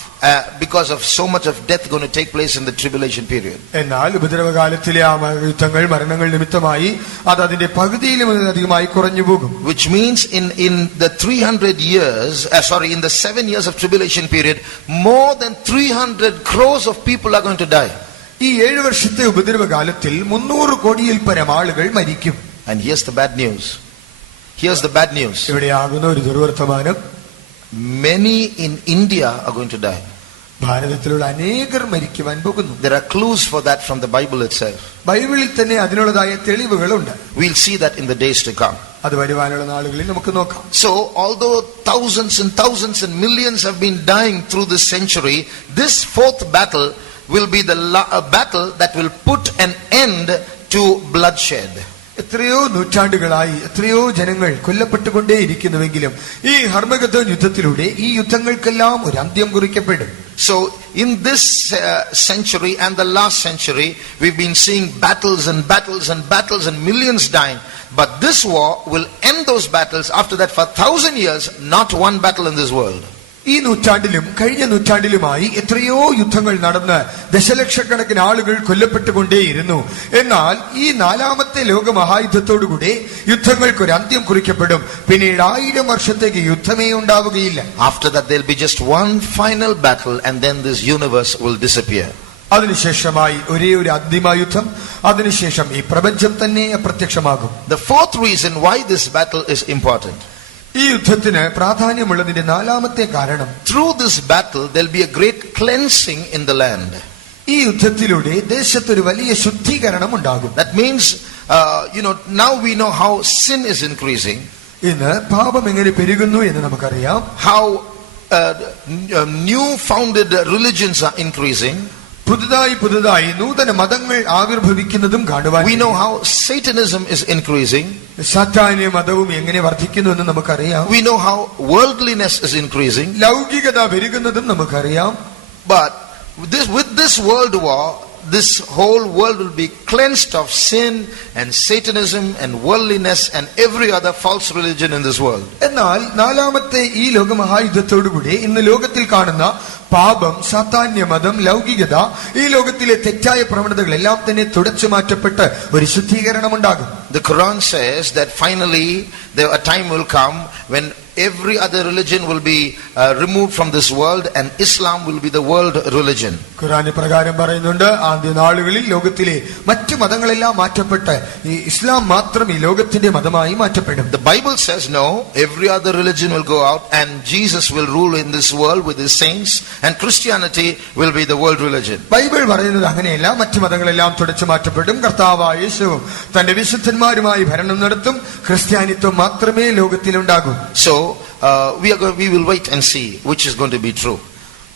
because of so much of death going to take place in the tribulation period. എന്നാൽ ഉപദ്രവകാലത്തിലെ ആ യുദ്ധങ്ങൾ മരണങ്ങൾ നിമിത്തമായി അത് അതിന്റെ പകുതിയിലും അധികമായി കുറഞ്ഞു പോകും. Which means in the 300 years, in the 7 years of tribulation period, more than 300 crores of people are going to die. ഈ 7 വർഷത്തെ ഉപദ്രവകാലത്തിൽ 300 കോടിയിൽ പരം ആളുകൾ മരിക്കും. And here's the bad news. Here's the bad news. ഇവിടെയാകുന്ന ഒരു ദുർവർത്തമാനം, many in India are going to die. ഭാരതത്തിലുള്ള അനേകർ മരിക്കുവാൻ പോകുന്നു. There are clues for that from the Bible itself. ബൈബിളിൽ തന്നെ അതിനുള്ളതായ തെളിവുകളുണ്ട്. We'll see that in the days to come. അത് വരുവാനുള്ള നാളുകളിൽ നമുക്ക് നോക്കാം. So although thousands and thousands and millions have been dying through this century, this fourth battle will be the battle that will put an end to bloodshed. എത്രയോ നൂറ്റാണ്ടുകളായി എത്രയോ ജനങ്ങൾ കൊല്ലപ്പെട്ടുകൊണ്ടേയിരിക്കുന്നുവെങ്കിലും ഈ ഹർമഗദ്ദോൻ യുദ്ധത്തിലൂടെ ഈ യുദ്ധങ്ങൾക്കെല്ലാം ഒരു അന്ത്യം കുറിക്കപ്പെടും. So in this century and the last century, we've been seeing battles and battles and battles and millions dying. But this war will end those battles. After that, for 1,000 years, not one battle in this world. ഈ നൂറ്റാണ്ടിലും കഴിഞ്ഞ നൂറ്റാണ്ടിലുമായി എത്രയോ യുദ്ധങ്ങൾ നടന്ന് ദശലക്ഷക്കണക്കിന് ആളുകൾ കൊല്ലപ്പെട്ടുകൊണ്ടേയിരുന്നു. എന്നാൽ ഈ 4ാമത്തെ ലോകമഹായുദ്ധത്തോടുകൂടി യുദ്ധങ്ങൾക്ക് ഒരു അന്ത്യം കുറിക്കപ്പെടും. പിന്നീട് 1000 വർഷത്തേക്ക് യുദ്ധമേ ഉണ്ടാവുകയില്ല. After that there will be just one final battle and then this universe will disappear. അതിനുശേഷമായി ഒരേ ഒരു അന്തിമ യുദ്ധം, അതിനുശേഷം ഈ പ്രപഞ്ചം തന്നെ അപ്രത്യക്ഷമാകും. The fourth reason why this battle is important. ഈ യുദ്ധത്തിന് പ്രാധാന്യമുള്ളതിന്റെ 4ാമത്തെ കാരണം, through this battle there will be a great cleansing in the land. ഈ യുദ്ധത്തിലൂടെ ദേശത്തൊരു വലിയ ശുദ്ധീകരണം ഉണ്ടാകും. That means now we know how sin is increasing. ഇന്ന് പാപം എങ്ങനെ പെരുകുന്നു എന്ന് നമുക്കറിയാം. How new founded religions are increasing. പുതുതായി നൂതന മതങ്ങൾ ആവിർഭവിക്കുന്നതും കാണുവാൻ. We know how Satanism is increasing. സാത്താന്യ മതവും എങ്ങനെ വർദ്ധിക്കുന്നു എന്ന് നമുക്കറിയാം. We know how worldliness is increasing. ലൗകികത പെരുകുന്നതും നമുക്കറിയാം. But with this world war, this whole world will be cleansed of sin and Satanism and worldliness and every other false religion in this world. എന്നാൽ 4ാമത്തെ ഈ ലോകമഹായുദ്ധത്തോടുകൂടി ഇന്ന് ലോകത്തിൽ കാണുന്ന പാപം, സാത്താന്യ മതം, ലൗകികത, ഈ ലോകത്തിലെ തെറ്റായ പ്രവണതകളെല്ലാം തന്നെ തുടച്ചു മാറ്റപ്പെട്ട് ഒരു ശുദ്ധീകരണം ഉണ്ടാകും. The Quran says that finally a time will come when every other religion will be removed from this world and Islam will be the world religion. ഖുർആൻ പ്രകാരം പറയുന്നുണ്ട്, ആദ്യ നാളുകളിൽ ലോകത്തിലെ മറ്റു മതങ്ങളെല്ലാം മാറ്റപ്പെട്ട് ഈ ഇസ്ലാം മാത്രം ഈ ലോകത്തിന്റെ മതമായി മാറ്റപ്പെടും. The Bible says no, every other religion will go out and Jesus will rule in this world with his saints and Christianity will be the world religion. Bible പറയുന്നത് അങ്ങനെയല്ല. മറ്റു മതങ്ങളെല്ലാം തുടച്ചു മാറ്റപ്പെടും, കർത്താവായ യേശുവും തന്റെ വിശുദ്ധന്മാരുമായി ഭരണം നടത്തും, ക്രിസ്ത്യാനിത്വം മാത്രമേ ലോകത്തിലുണ്ടാകൂ. So we will wait and see which is going to be true.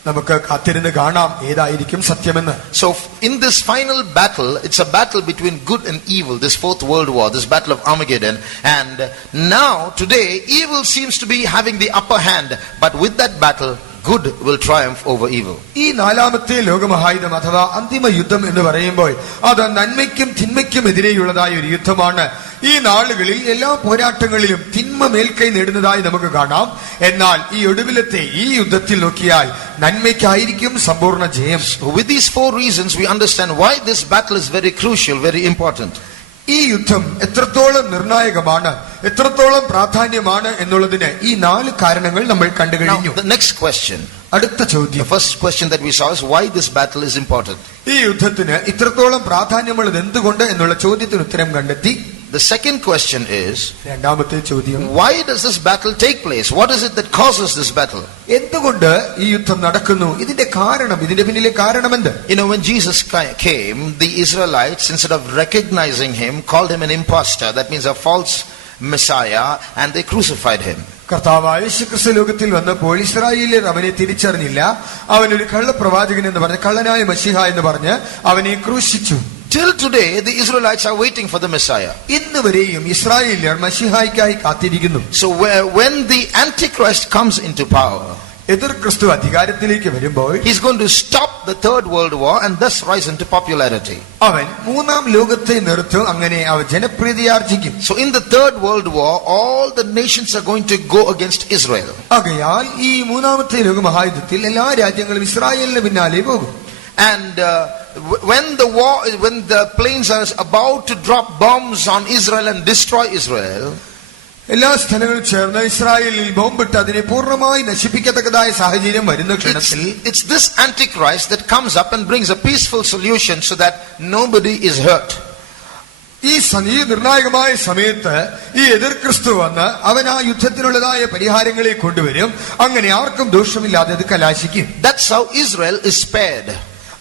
നമുക്ക് കാത്തിരുന്ന് കാണാം ഏതായിരിക്കും സത്യമെന്ന്. So in this final battle, it's a battle between good and evil, this fourth world war, this battle of Armageddon. And now today evil seems to be having the upper hand, but with that battle good will triumph over evil. ഈ 4ാമത്തെ ലോകമഹായുദ്ധം അഥവാ അന്തിമ യുദ്ധം എന്ന് പറയുമ്പോൾ അത് നന്മയ്ക്കും തിന്മയ്ക്കും എതിരെയുള്ളതായ ഒരു യുദ്ധമാണ്. ഈ നാളുകളിൽ എല്ലാ പോരാട്ടങ്ങളിലും തിന്മ മേൽക്കൈ നേടുന്നതായി നമുക്ക് കാണാം. എന്നാൽ ഈ ഒടുവിലത്തെ ഈ യുദ്ധത്തിൽ നോക്കിയാൽ നന്മയ്ക്കായിരിക്കും സമ്പൂർണ്ണ ജയം. With these 4 reasons we understand why this battle is very crucial, very important. ഈ യുദ്ധം എത്രത്തോളം നിർണായകമാണ്, എത്രത്തോളം പ്രാധാന്യമാണ് എന്നുള്ളതിന് ഈ 4 കാരണങ്ങൾ നമ്മൾ കണ്ടു കഴിഞ്ഞു. The next question, അടുത്ത ചോദ്യം, the first question that we saw is why this battle is important. ഈ യുദ്ധത്തിന് ഇത്രത്തോളം പ്രാധാന്യമുള്ളത് എന്തുകൊണ്ട് എന്നുള്ള ചോദ്യത്തിന് ഉത്തരം കണ്ടെത്തി. The second question is, രണ്ടാമത്തെ ചോദ്യം, why does this battle take place? What is it that causes this battle? എന്തുകൊണ്ട് ഈ യുദ്ധം നടക്കുന്നു, ഇതിന്റെ കാരണം, ഇതിന്റെ പിന്നിലെ കാരണം എന്ത്? When Jesus came, the Israelites, instead of recognizing him, called him an impostor. That means a false Messiah, and they crucified him. കർത്താവായ യേശുക്രിസ്തു ലോകത്തിൽ വന്നപ്പോൾ ഇസ്രായേലിയർ അവനെ തിരിച്ചറിഞ്ഞില്ല. അവനൊരു കള്ളപ്രവാചകൻ എന്ന് പറഞ്ഞ്, കള്ളനായ മശീഹ എന്ന് പറഞ്ഞ് അവനെ ക്രൂശിച്ചു. Till today the Israelites are waiting for the Messiah. ഇന്ന് വരെയും ഇസ്രായേലിയർ മശീഹായ്ക്കായി കാത്തിരിക്കുന്നു. So when the Antichrist comes into power, എതിർ ക്രിസ്തു അധികാരത്തിലേക്ക് വരുമ്പോൾ he's going to stop the third world war and thus rise into popularity. അവൻ മൂന്നാം ലോകത്തെ നിർത്തും, അങ്ങനെ അവൻ ജനപ്രീതി ആർജിക്കും. So in the third world war, all the nations are going to go against Israel. ആകയാൽ ഈ മൂന്നാമത്തെ ലോക മഹായുദ്ധത്തിൽ എല്ലാ രാജ്യങ്ങളും ഇസ്രായേലിന് പിന്നാലെ പോകും. And when the planes are about to drop bombs on Israel and destroy Israel, എല്ലാ സ്ഥലങ്ങളും ചേർന്ന് ഇസ്രായേലിൽ ബോംബിട്ട് അതിനെ പൂർണ്ണമായി നശിപ്പിക്കത്തക്കതായ സാഹചര്യം വരുന്ന ക്ഷണത്തിൽ it's this antichrist that comes up and brings a peaceful solution so that nobody is hurt. ഈ നിർണായകമായ സമയത്ത് ഈ എതിർ ക്രിസ്തു വന്ന് അവൻ ആ യുദ്ധത്തിനുള്ളതായ പരിഹാരങ്ങളെ കൊണ്ടുവരും, അങ്ങനെ ആർക്കും ദോഷമില്ലാതെ അത് കലാശിക്കും. That's how Israel is spared.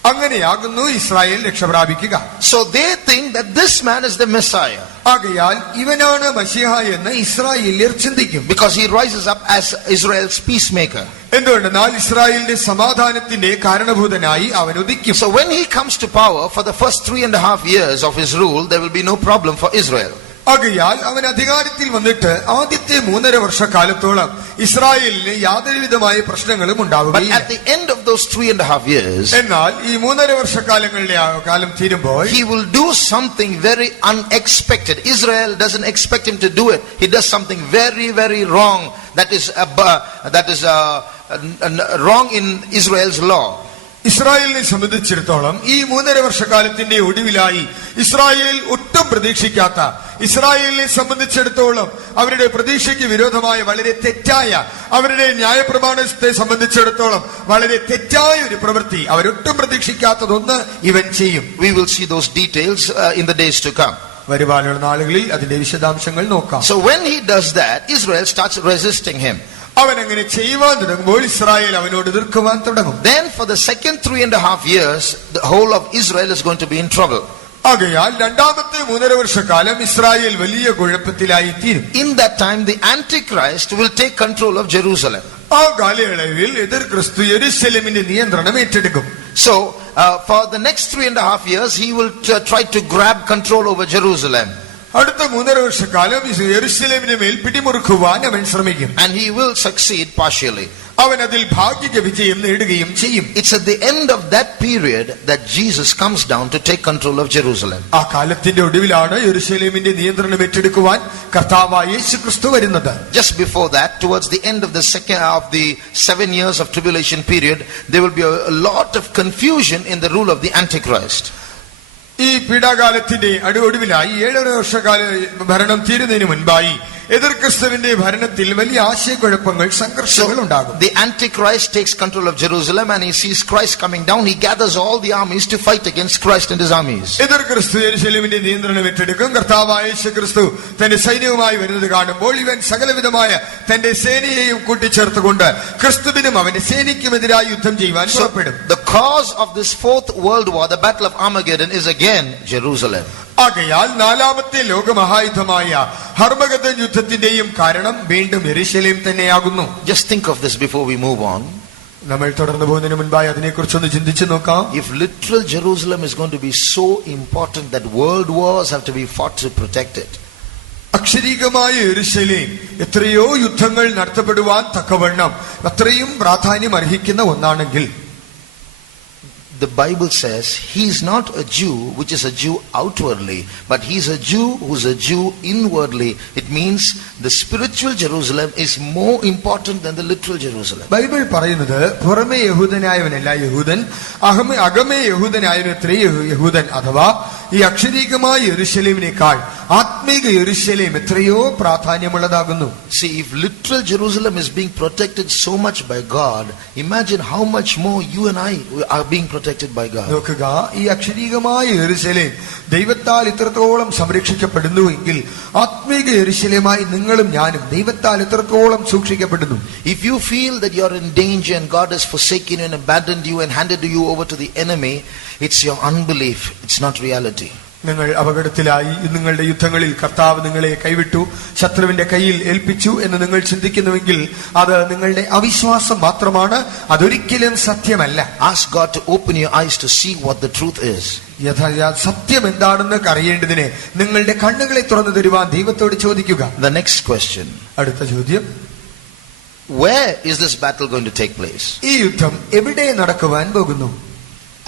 അങ്ങനെയാകുന്നു ഇസ്രായേൽ രക്ഷപ്രാപിക്കുക. So they think that this man is the Messiah. ആകയാൽ ഇവനാണ് മശിഹ എന്ന് ഇസ്രായേല്യർ ചിന്തിക്കും. Because he rises up as Israel's peacemaker. എന്തുകൊണ്ടെന്നാൽ ഇസ്രായേലിന്റെ സമാധാനത്തിന്റെ കാരണഭൂതനായി അവൻ ഉദിക്കും. So when he comes to power, for the first 3.5 years of his rule, there will be no problem for Israel. ആകയാൽ അവൻ അധികാരത്തിൽ വന്നിട്ട് ആദ്യത്തെ 3.5 വർഷക്കാലത്തോളം ഇസ്രായേലിന് യാതൊരു വിധമായ പ്രശ്നങ്ങളും ഉണ്ടാവുകയില്ല. But at the end of those 3.5 years, എന്നാൽ ഈ 3.5 വർഷക്കാലങ്ങളുടെ കാലം തീരുമ്പോൾ he will do something very unexpected. Israel doesn't expect him to do it. He does something very, very wrong. That is wrong in Israel's law. ഇസ്രായേലിനെ സംബന്ധിച്ചിടത്തോളം ഈ 3.5 വർഷക്കാലത്തിന്റെ ഒടുവിലായി Israel ഒട്ടും പ്രതീക്ഷിക്കാത്ത, ഇസ്രായേലിനെ സംബന്ധിച്ചിടത്തോളം അവരുടെ പ്രതീക്ഷയ്ക്ക് വിരോധമായ വളരെ തെറ്റായ, അവരുടെ ന്യായപ്രമാണത്തെ സംബന്ധിച്ചിടത്തോളം വളരെ തെറ്റായ ഒരു പ്രവൃത്തി, അവരൊട്ടും പ്രതീക്ഷിക്കാത്തതൊന്ന് ഇവൻ ചെയ്യും. We will see those details in the days to come. വരുവാനുള്ള നാളുകളിൽ അതിന്റെ വിശദാംശങ്ങൾ നോക്കാം. So when he does that, Israel starts resisting him. അവൻ അങ്ങനെ ചെയ്യുവാൻ തുടങ്ങുമ്പോൾ ഇസ്രായേൽ അവനോട് എതിർക്കുവാൻ തുടങ്ങും. Then for the second 3.5 years, the whole of Israel is going to be in trouble. ആകയാൽ രണ്ടാമത്തെ 3.5 വർഷക്കാലം ഇസ്രായേൽ വലിയ കുഴപ്പത്തിലായി തീരും. In that time, the Antichrist will take control of Jerusalem. ആ കാലയളവിൽ എതിർ ക്രിസ്തു യെരുശലേമിന്റെ നിയന്ത്രണം ഏറ്റെടുക്കും. So for the next 3.5 years, he will try to grab control over Jerusalem. അടുത്ത 3.5 വർഷക്കാലം യെരുശലേമിന്റെ മേൽ പിടിമുറുക്കുവാൻ അവൻ ശ്രമിക്കും. And he will succeed partially. അവൻ അതിൽ ഭാഗിക വിജയം നേടുകയും ചെയ്യും. It's at the end of that period that Jesus comes down to take control of Jerusalem. ആ കാലത്തിന്റെ ഒടുവിലാണ് യെരുശലേമിന്റെ നിയന്ത്രണം ഏറ്റെടുക്കുവാൻ കർത്താവായ യേശുക്രിസ്തു വരുന്നത്. Just before that, towards the end of the 7 years of tribulation period, there will be a lot of confusion in the rule of the Antichrist. ഈ പീഡാകാലത്തിന്റെ ഒടുവിലായി 7.5 വർഷക്കാല ഭരണം തീരുന്നതിന് മുൻപായി എതിർ ക്രിസ്തുവിന്റെ ഭരണത്തിൽ വലിയ ആശയക്കുഴപ്പങ്ങൾ, സംഘർഷങ്ങൾ ഉണ്ടാകും. The Antichrist takes control of Jerusalem and he sees Christ coming down. He gathers all the armies to fight against Christ and his armies. എതിർ ക്രിസ്തു യെരുശലേമിന്റെ നിയന്ത്രണം ഏറ്റെടുക്കും. കർത്താവായ യേശുക്രിസ്തു തന്റെ സൈന്യവുമായി വരുന്നത് കാണുമ്പോൾ ഇവൻ സകലവിധമായ തന്റെ സേനയെയും കൂട്ടിച്ചേർത്തുകൊണ്ട് ക്രിസ്തുവിനും അവന്റെ സേനയ്ക്കുമെതിരായി യുദ്ധം ചെയ്യുവാൻ പുറപ്പെടും. The cause of this fourth world war, the battle of Armageddon, is again Jerusalem. ആകയാൽ നാലാമത്തെ ലോകമഹായുദ്ധമായ ഹർമഗദൻ യുദ്ധത്തിന്റെയും കാരണം വീണ്ടും യെരുശലേം തന്നെയാകുന്നു. Just think of this before we move on. നമ്മൾ തുടർന്നു പോകുന്നതിന് മുൻപായി അതിനെക്കുറിച്ചൊന്ന് ചിന്തിച്ചു നോക്കാം. If literal Jerusalem is going to be so important that world wars have to be fought to protect it. അക്ഷരീകമായ യെരുശലേം എത്രയോ യുദ്ധങ്ങൾ നടത്തപ്പെടുവാൻ തക്കവണ്ണം അത്രയും പ്രാധാന്യം അർഹിക്കുന്ന ഒന്നാണെങ്കിൽ, the Bible says he is not a Jew which is a Jew outwardly, but he is a Jew who is a Jew inwardly. It means the spiritual Jerusalem is more important than the literal Jerusalem. Bible പറയുന്നത് പുറമേ യഹൂദനായവനല്ല യഹൂദൻ, അകമേ യഹൂദനായവനത്രേ യഹൂദൻ. അഥവാ ഈ അക്ഷരീകമായ യെരുശലേമിനേക്കാൾ ആത്മീക യെരുശലേം എത്രയോ പ്രാധാന്യമുള്ളതാകുന്നു. See, if literal Jerusalem is being protected so much by God, imagine how much more you and I are being protected by God. നോക്കുക, ഈ അക്ഷരീകമായ യെരുശലേം ദൈവത്താൽ ഇത്രത്തോളം സംരക്ഷിക്കപ്പെടുന്നുവെങ്കിൽ ആത്മീക യെരുശലേമായി നിങ്ങളും ഞാനും ദൈവത്താൽ ഇത്രത്തോളം സൂക്ഷിക്കപ്പെടുന്നു. If you feel that you are in danger and God has forsaken you and abandoned you and handed you over to the enemy, it's your unbelief, it's not reality. നിങ്ങൾ അപകടത്തിലായി, നിങ്ങളുടെ യുദ്ധങ്ങളിൽ കർത്താവ് നിങ്ങളെ കൈവിട്ടു, ശത്രുവിന്റെ കയ്യിൽ ഏൽപ്പിച്ചു എന്ന് നിങ്ങൾ ചിന്തിക്കുന്നുവെങ്കിൽ അത് നിങ്ങളുടെ അവിശ്വാസം മാത്രമാണ്, അതൊരിക്കലും സത്യമല്ല. Ask God to open your eyes to see what the truth is. സത്യം എന്താണെന്ന് അറിയേണ്ടതിന് നിങ്ങളുടെ കണ്ണുകളെ തുറന്നു തരുവാൻ ദൈവത്തോട് ചോദിക്കുക. The next question. അടുത്ത ചോദ്യം, where is this battle going to take place? ഈ യുദ്ധം എവിടെ നടക്കുവാൻ പോകുന്നു?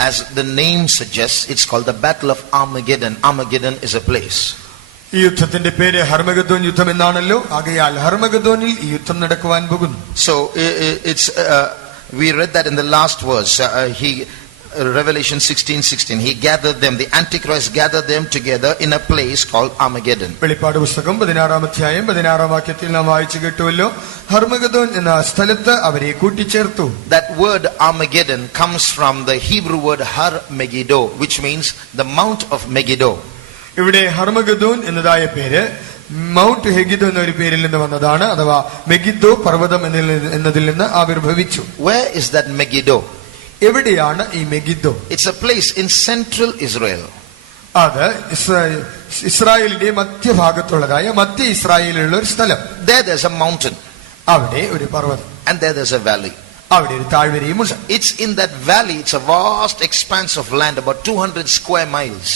As the name suggests, it's called the Battle of Armageddon. Armageddon is a place. ഈ യുദ്ധത്തിന്റെ പേര് ഹർമഗദ്ദോൻ യുദ്ധം എന്നാണല്ലോ. ആകയാൽ ഹർമഗദ്ദോനിൽ ഈ യുദ്ധം നടക്കുവാൻ പോകുന്നു. So it's we read that in the last verse. Revelation 16:16. He gathered them. The Antichrist gathered them together in a place called Armageddon. വെളിപ്പാട് പുസ്തകം 16-ാം അധ്യായം 16-ാം വാക്യത്തിൽ നാം വായിച്ചു കേട്ടുവല്ലോ, ഹർമഗദ്ദോൻ എന്ന സ്ഥലത്ത് അവരെ കൂട്ടിച്ചേർത്തു. That word Armageddon comes from the Hebrew word Har-Megiddo, which means the Mount of Megiddo. ഇവിടെ ഹർമഗദ്ദോൻ എന്നതായ പേര് മൗണ്ട് ഹെഗിദോ എന്നൊരു പേരിൽ നിന്ന് വന്നതാണ്, അഥവാ മെഗിദ്ദോ പർവ്വതം എന്നതിൽ നിന്ന് ആവിർഭവിച്ചു. Where is that Megiddo? എവിടെയാണ് ഈ Megiddo? It's a place in central Israel. അത് ഇസ്രായേലിന്റെ മധ്യഭാഗത്തുള്ളതായ മധ്യ ഇസ്രായേലിലുള്ള ഒരു സ്ഥലം. There's a mountain. അവിടെ ഒരു പർവ്വതം. And there's a valley. അവിടെ ഒരു താഴ്വരയുമുണ്ട്. It's in that valley. It's a vast expanse of land, about 200 square miles.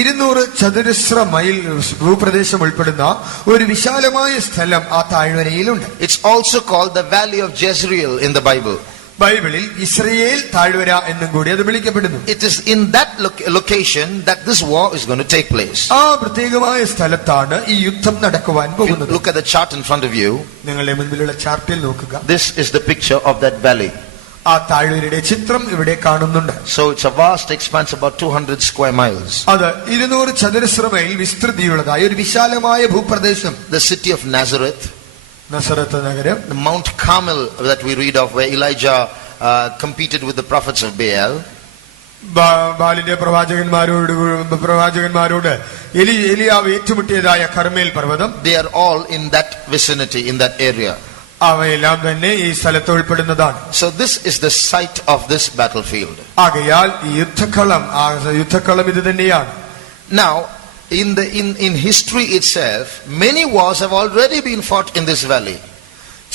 200 ചതുരശ്ര മൈൽ ഭൂപ്രദേശം ഉൾപ്പെടുന്ന ഒരു വിശാലമായ സ്ഥലം ആ താഴ്വരയിലുണ്ട്. It's also called the Valley of Jezreel in the Bible. ബൈബിളിൽ ഇസ്രയേൽ താഴ്വര എന്നും കൂടി അത് വിളിക്കപ്പെടുന്നു. It is in that location that this war is going to take place. ആ പ്രത്യേകമായ സ്ഥലത്താണ് ഈ യുദ്ധം നടക്കുവാൻ പോകുന്നത്. Look at the chart in front of you. നിങ്ങളുടെ മുൻപിലുള്ള ചാർട്ടിൽ നോക്കുക. This is the picture of that valley. ആ താഴ്വരയുടെ ചിത്രം ഇവിടെ കാണുന്നുണ്ട്. So it's a vast expanse, about 200 square miles. അത് 200 ചതുരശ്ര മൈൽ വിസ്തൃതിയുള്ളതായ ഒരു വിശാലമായ ഭൂപ്രദേശം. The city of Nazareth. നസറത്ത് നഗരം. The Mount Carmel that we read of, where Elijah competed with the prophets of Baal. ബാലിന്റെ പ്രവാചകന്മാരോട് എലിയാവ് ഏറ്റുമുട്ടിയതായ കർമേൽ പർവ്വതം. They are all in that vicinity, in that area. അവയെല്ലാം തന്നെ ഈ സ്ഥലത്ത് ഉൾപ്പെടുന്നതാണ്. So this is the site of this battlefield. ആകയാൽ ഈ യുദ്ധക്കളം ഇത് തന്നെയാണ്. Now in history itself, many wars have already been fought in this valley.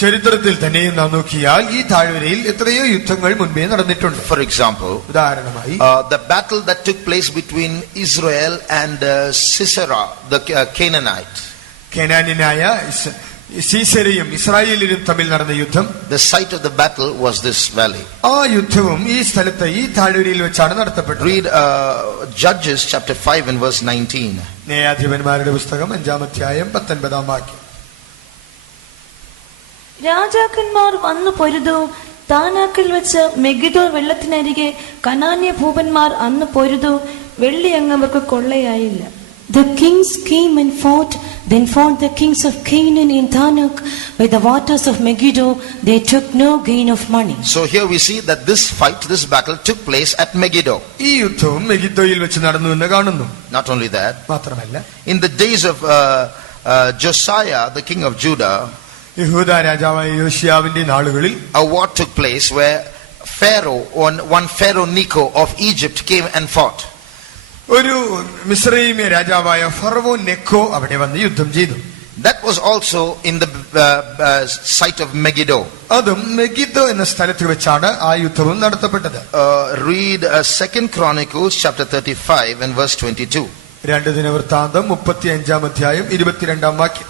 ചരിത്രത്തിൽ തന്നെ നാം നോക്കിയാൽ ഈ താഴ്വരയിൽ എത്രയോ യുദ്ധങ്ങൾ മുൻപേ നടന്നിട്ടുണ്ട്. For example, ഉദാഹരണമായി the battle that took place between Israel and Sisera, the Canaanite. കേനാന്യനായ സീസെരയും ഇസ്രായേലിലും തമ്മിൽ നടന്ന യുദ്ധം. The site of the battle was this valley. ആ യുദ്ധവും ഈ സ്ഥലത്ത് ഈ താഴ്വരയിൽ വെച്ചാണ് നടത്തപ്പെട്ടത്. Read Judges chapter 5 and verse 19. ന്യായാധിപന്മാരുടെ പുസ്തകം 5-ാം അധ്യായം 19-ാം വാക്യം. രാജാക്കന്മാർ വന്നു പൊരുതു, താനാക്കിൽ വെച്ച് മെഗിദ്ദോ വെള്ളത്തിനരികെ കനാന്യ ഭൂപന്മാർ അന്ന് പൊരുതു, വെള്ളി അങ്ങവർക്ക് കൊള്ളയായില്ല. The kings came and fought, then fought the kings of Canaan in Tanakh by the waters of Megiddo. They took no gain of money. So here we see that this battle took place at Megiddo. ഈ യുദ്ധവും മെഗിദ്ദോയിൽ വെച്ച് നടന്നു എന്ന് കാണുന്നു. Not only that, മാത്രമല്ല in the days of Josiah, the king of Judah, യഹൂദ രാജാവായ യോശിയാവിന്റെ നാളുകളിൽ a war took place where one Pharaoh Necho of Egypt came and fought. ഒരു മിസ്രയീമ്യ രാജാവായ ഫറവോൻ നെക്കോ അവിടെ വന്ന് യുദ്ധം ചെയ്തു. That was also in the site of Megiddo. അതും മെഗിദ്ദോ എന്ന സ്ഥലത്ത് വെച്ചാണ് ആ യുദ്ധവും നടത്തപ്പെട്ടത്. Read 2 Chronicles chapter 35 and verse 22. 2 ദിനവൃത്താന്തം 35-ാം അധ്യായം 22-ാം വാക്യം.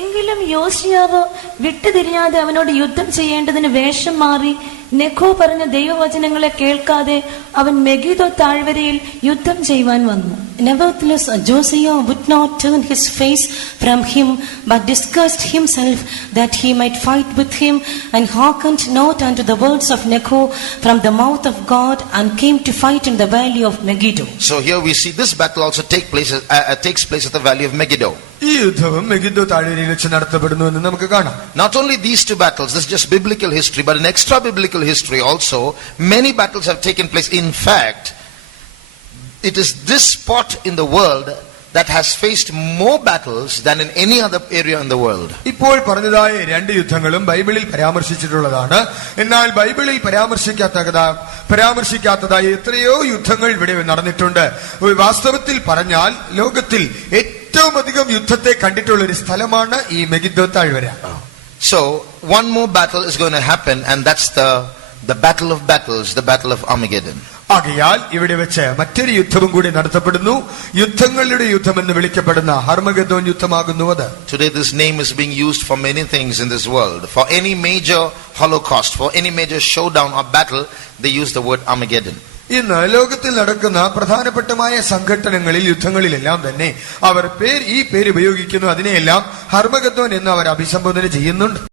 എങ്കിലും യോശിയാവ് വിട്ടുതിരിയാതെ അവനോട് യുദ്ധം ചെയ്യേണ്ടതിന് വേഷം മാറി നെഖോ പറഞ്ഞ ദൈവവചനങ്ങളെ കേൾക്കാതെ അവൻ മെഗിദ്ദോ താഴ്വരയിൽ യുദ്ധം ചെയ്യുവാൻ വന്നു. Nevertheless, Josiah would not turn his face from him, but disguised himself that he might fight with him, and hearkened not unto the words of Necho from the mouth of God, and came to fight in the valley of Megiddo. So here we see this battle also takes place at the valley of Megiddo. ഈ യുദ്ധവും Megiddo താഴ്വരയിൽ വെച്ച് നടത്തപ്പെടുന്നു എന്ന് നമുക്ക് കാണാം. Not only these two battles, this is just biblical history, but in extra biblical history also, many battles have taken place. In fact, it is this spot in the world that has faced more battles than in any other area in the world. ഇപ്പോൾ പറഞ്ഞതായ രണ്ട് യുദ്ധങ്ങളും ബൈബിളിൽ പരാമർശിച്ചിട്ടുള്ളതാണ്. എന്നാൽ ബൈബിളിൽ പരാമർശിക്കാത്തതായ എത്രയോ യുദ്ധങ്ങൾ ഇവിടെ നടന്നിട്ടുണ്ട്. വാസ്തവത്തിൽ പറഞ്ഞാൽ ലോകത്തിൽ ഏറ്റവും അധികം യുദ്ധത്തെ കണ്ടിട്ടുള്ള ഒരു സ്ഥലമാണ് ഈ മെഗിദ്ദോ താഴ്വര. So one more battle is going to happen, and that's the battle of battles, the battle of Armageddon. ആകയാൽ ഇവിടെ വെച്ച് മറ്റൊരു യുദ്ധവും കൂടി നടത്തപ്പെടുന്നു. യുദ്ധങ്ങളുടെ യുദ്ധം എന്ന് വിളിക്കപ്പെടുന്ന ഹർമഗദ്ദോൻ യുദ്ധമാകുന്നു അത്. Today this name is being used for many things in this world. For any major holocaust, for any major showdown or battle, they use the word Armageddon. ഇന്ന് ലോകത്തിൽ നടക്കുന്ന പ്രധാനപ്പെട്ടമായ സംഘട്ടനങ്ങളിൽ യുദ്ധങ്ങളിലെല്ലാം തന്നെ അവർ ഈ പേര് ഉപയോഗിക്കുന്നു. അതിനെയെല്ലാം ഹർമഗദ്ദോൻ എന്ന് അവർ അഭിസംബോധന ചെയ്യുന്നുണ്ട്.